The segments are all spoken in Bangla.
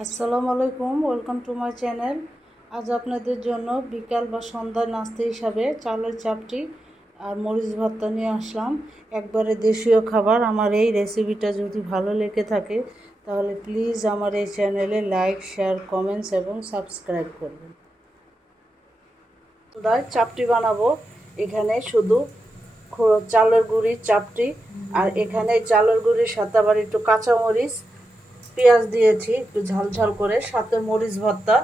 আসসালামু আলাইকুম, ওয়েলকাম টু মাই চ্যানেল। আজ আপনাদের জন্য বিকাল বা সন্ধ্যার নাস্তা হিসাবে চালের চাপটি আর মরিচ ভর্তা নিয়ে আসলাম। একবারে দেশীয় খাবার। আমার এই রেসিপিটা যদি ভালো লেগে থাকে, তাহলে প্লিজ আমার এই চ্যানেলে লাইক, শেয়ার, কমেন্টস এবং সাবস্ক্রাইব করবেন। চাপটি বানাবো। এখানে শুধু চালের গুঁড়ির চাপটি আর এখানে চালের গুঁড়ির সাথে আবার একটু কাঁচামরিচ পেঁয়াজ দিয়েছি, একটু ঝাল ঝাল করে, সাথে মরিচ ভর্তা।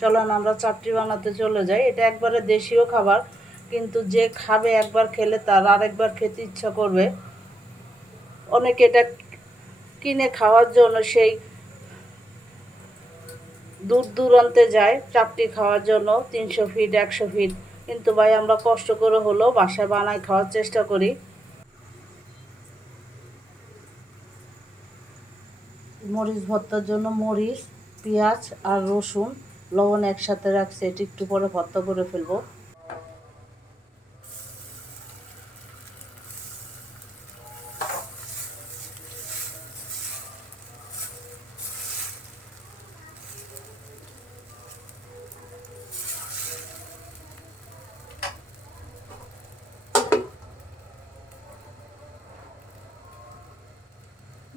চলুন আমরা চাপটি বানাতে চলে যাই। এটা একবারে দেশীয় খাবার, কিন্তু যে খাবে একবার খেলে তার আরেকবার খেতে ইচ্ছা করবে। অনেকে এটা কিনে খাওয়ার জন্য সেই দূর দূরান্তে যায় চাপটি খাওয়ার জন্য তিনশো ফিট একশো ফিট কিন্তু ভাই, আমরা কষ্ট করে হলেও বাসায় বানায় খাওয়ার চেষ্টা করি। মরিচ ভর্তার জন্য মরিচ, পেঁয়াজ আর রসুন, লবণ একসাথে রাখছি। এটি একটু পরে ভর্তা করে ফেলব।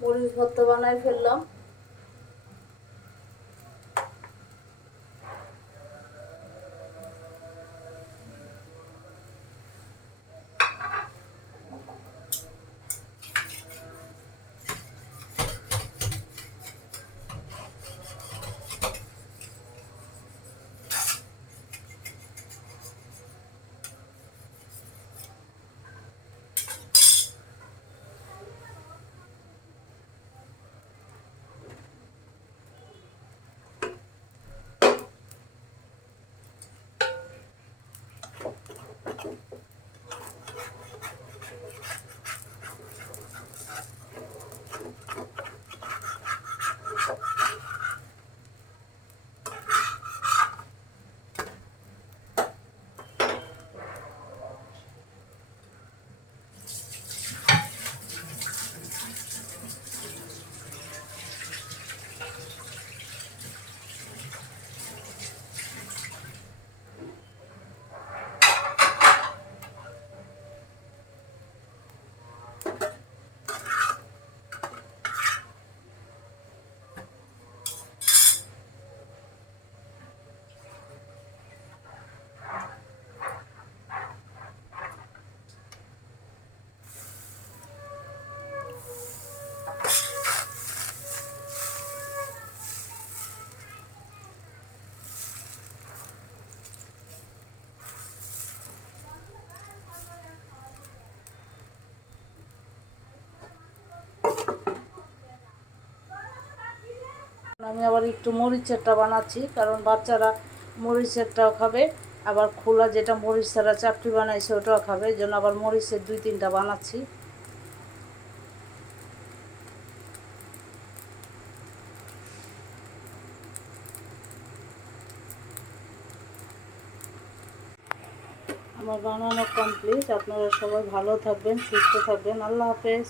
মরিচ ভর্তা বানাই ফেললাম। আমি আবার একটু মরিচেরটা বানাচ্ছি, কারণ বাচ্চারা মরিচেরটাও খাবে, আবার খোলা যেটা মরিচ ছাড়া চাপটি বানাইছে ওটাও খাবে, এই জন্য আবার মরিচের দুই তিনটা বানাচ্ছি। আমার বানানো কমপ্লিট আপনারা সবাই ভালো থাকবেন, সুস্থ থাকবেন, আল্লাহ হাফেজ।